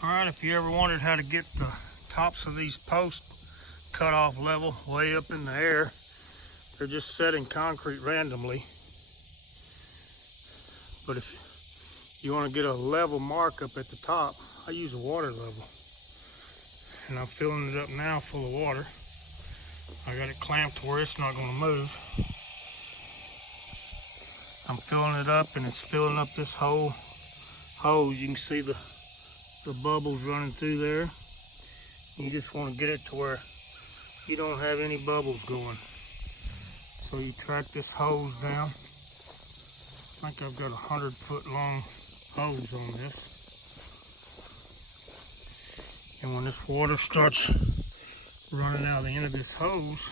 Alright, if you ever wondered how to get the tops of these posts cut off level way up in the air, they're just set in concrete randomly. But if you want to get a level mark up at the top, I use a water level. And I'm filling it up now full of water. I got it clamped to where it's not going to move. I'm filling it up and it's filling up this whole hose. You can see the bubbles running through there. You just want to get it to where you don't have any bubbles going. So you track this hose down. I think I've got 100-foot long hose on this. And when this water starts running out of the end of this hose,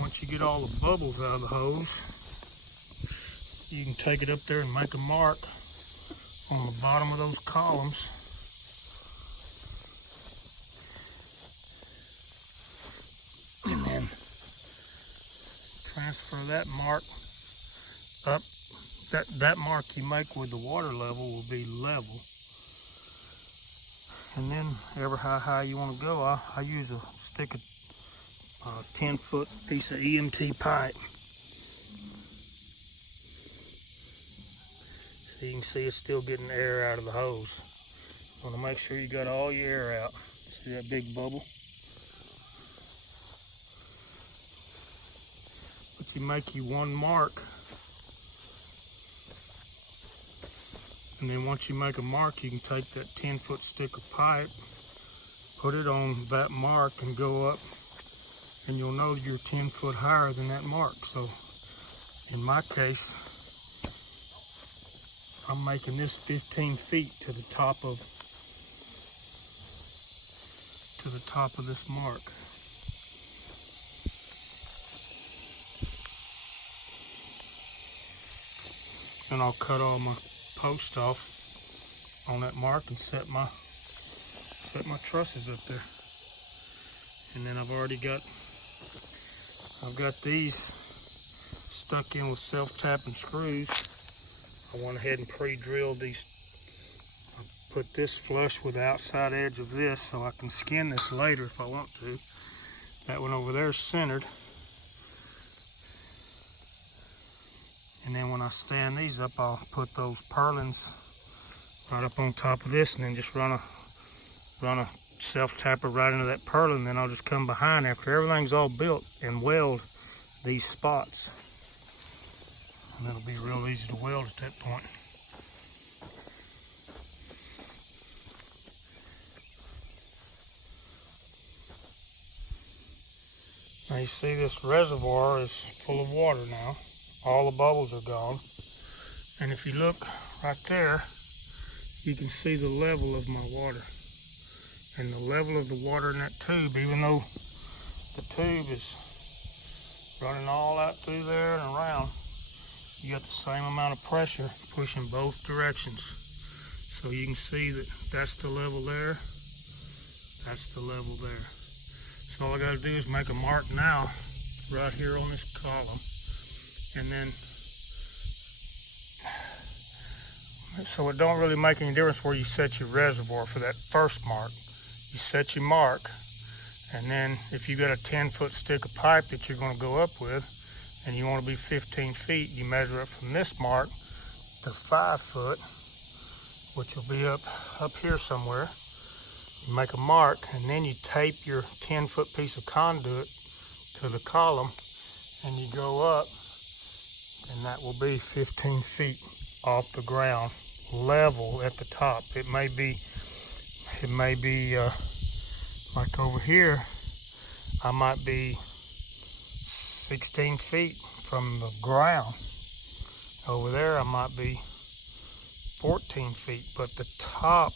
once you get all the bubbles out of the hose, you can take it up there and make a mark on the bottom of those columns. And then transfer that mark up. That mark you make with the water level will be level. And then ever how high you want to go, I use a stick of 10-foot piece of EMT pipe. So you can see it's still getting air out of the hose. You want to make sure you got all your air out. See that big bubble? But you make you one mark. And then once you make a mark, you can take that 10-foot stick of pipe, put it on that mark and go up, and you'll know you're 10 foot higher than that mark. So in my case, I'm making this 15 feet to the top of this mark. And I'll cut all my post off on that mark and set my trusses up there. And then I've got these stuck in with self-tapping screws. I went ahead and pre-drilled these. I put this flush with the outside edge of this so I can skin this later if I want to. That one over there is centered. And then when I stand these up, I'll put those purlins right up on top of this and then just run a self-tapper right into that purlin. Then I'll just come behind after everything's all built and weld these spots. And it'll be real easy to weld at that point. Now you see this reservoir is full of water now. All the bubbles are gone. And if you look right there, you can see the level of my water. And the level of the water in that tube, even though the tube is running all out through there and around, you got the same amount of pressure pushing both directions. So you can see that that's the level there, that's the level there. So all I got to do is make a mark now right here on this column. And then, so it don't really make any difference where you set your reservoir for that first mark. You set your mark, and then if you got a 10-foot stick of pipe that you're going to go up with, and you want to be 15 feet, you measure it from this mark to 5 foot, which will be up here somewhere. You make a mark, and then you tape your 10-foot piece of conduit to the column, and you go up, and that will be 15 feet off the ground, level at the top. It may be like over here, I might be 16 feet from the ground. Over there, I might be 14 feet, but the top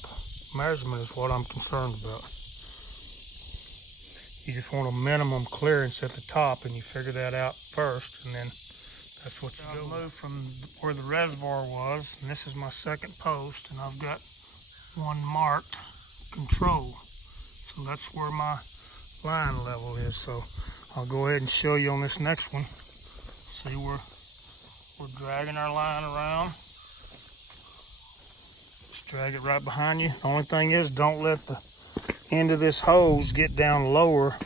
measurement is what I'm concerned about. You just want a minimum clearance at the top, and you figure that out first, and then that's what you do. I moved from where the reservoir was, and this is my second post, and I've got one marked control. So that's where my line level is. So I'll go ahead and show you on this next one. See where we're dragging our line around. drag it right behind you. The only thing is, don't let the end of this hose get down lower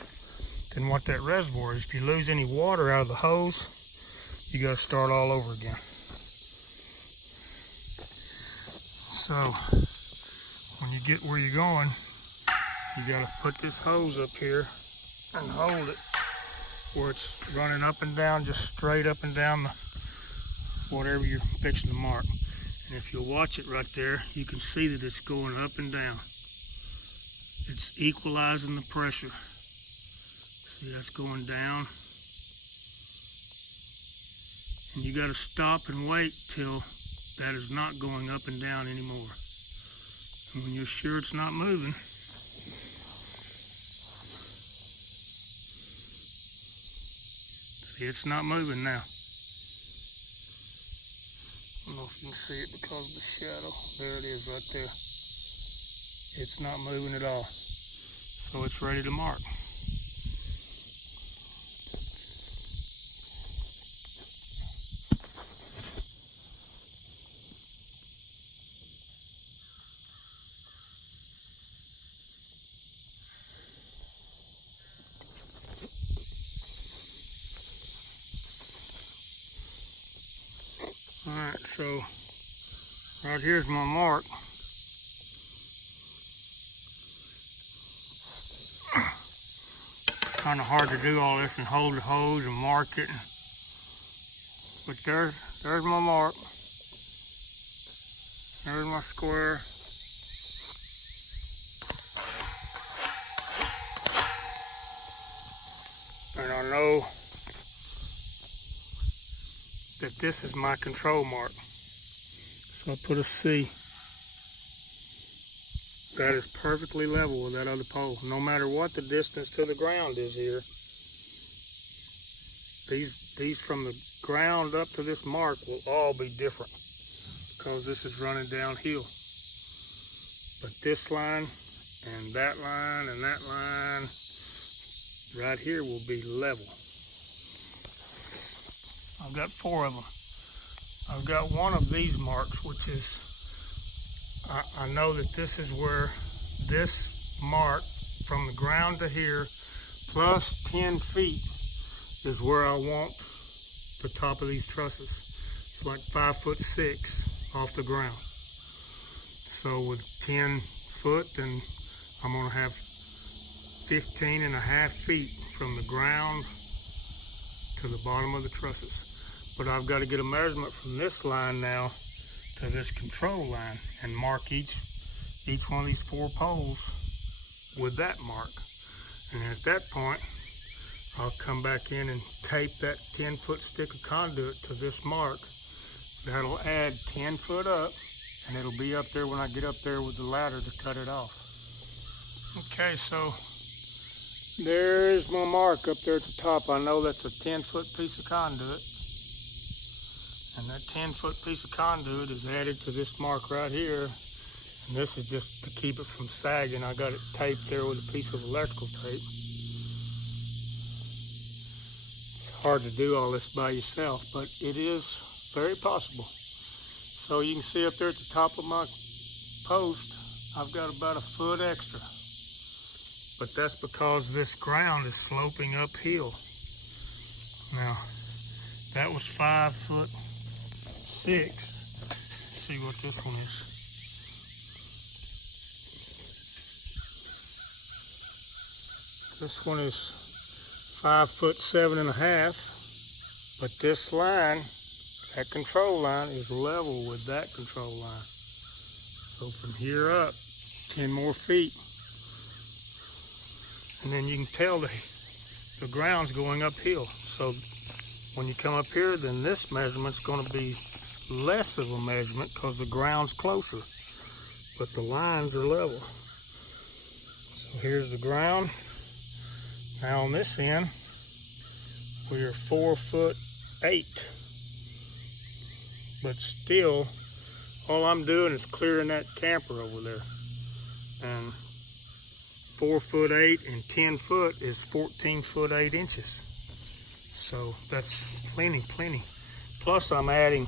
than what that reservoir is. If you lose any water out of the hose, you got to start all over again. So when you get where you're going, you got to put this hose up here and hold it where it's running up and down, just straight up and down the whatever you're fixing to mark. And if you'll watch it right there, you can see that it's going up and down. It's equalizing the pressure. See, that's going down. And you got to stop and wait till that is not going up and down anymore. And when you're sure it's not moving, see, it's not moving now. I don't know if you can see it because of the shadow. There it is right there. It's not moving at all. So it's ready to mark. Alright, so right here's my mark. Kind of hard to do all this and hold the hose and mark it. But there's my mark. There's my square. And I know that this is my control mark. So I put a C. That is perfectly level with that other pole. No matter what the distance to the ground is here, these from the ground up to this mark will all be different because this is running downhill. But this line and that line right here will be level. I've got 4 of them. I've got one of these marks, which is, I know that this is where this mark from the ground to here plus 10 feet is where I want the top of these trusses. It's like 5'6" off the ground. So with 10 foot, then I'm gonna have 15.5 feet from the ground to the bottom of the trusses. But I've got to get a measurement from this line now to this control line and mark each one of these 4 poles with that mark. And at that point, I'll come back in and tape that 10-foot stick of conduit to this mark. That'll add 10 foot up, and it'll be up there when I get up there with the ladder to cut it off. Okay, so there's my mark up there at the top. I know that's a 10-foot piece of conduit. And that 10-foot piece of conduit is added to this mark right here. And this is just to keep it from sagging. I got it taped there with a piece of electrical tape. It's hard to do all this by yourself, but it is very possible. So you can see up there at the top of my post, I've got about a foot extra. But that's because this ground is sloping uphill. Now, that was 5'6". Let's see what this one is. This one is 5'7.5", but this line, that control line, is level with that control line. So from here up, 10 more feet. And then you can tell the ground's going uphill. So when you come up here, then this measurement's going to be less of a measurement because the ground's closer, but the lines are level. So here's the ground. Now on this end, we are 4'8", but still, all I'm doing is clearing that camper over there. And 4'8" and 10 foot is 14 foot 8 inches. So that's plenty. Plus I'm adding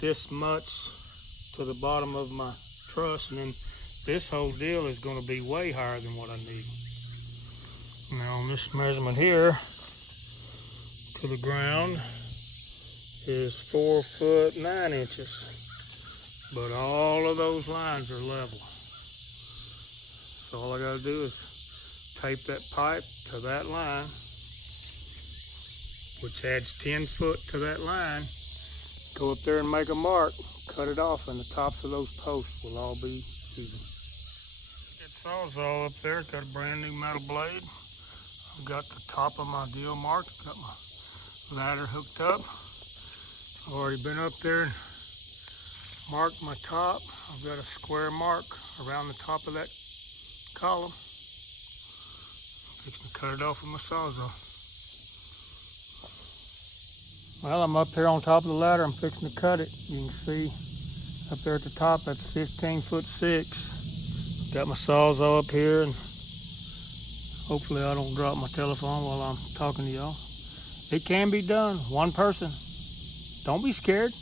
this much to the bottom of my truss, and then this whole deal is going to be way higher than what I need. Now on this measurement here to the ground is 4 foot 9 inches, but all of those lines are level. So all I got to do is tape that pipe to that line, which adds 10 foot to that line. Go up there and make a mark, cut it off, and the tops of those posts will all be even. That sawzall up there, got a brand new metal blade. I've got the top of my deal marked, got my ladder hooked up. I've already been up there and marked my top. I've got a square mark around the top of that column. I'm fixing to cut it off with my sawzall. Well, I'm up here on top of the ladder. I'm fixing to cut it. You can see up there at the top, that's 15 foot 6. Got my sawzall up here, and hopefully I don't drop my telephone while I'm talking to y'all. It can be done. One person. Don't be scared.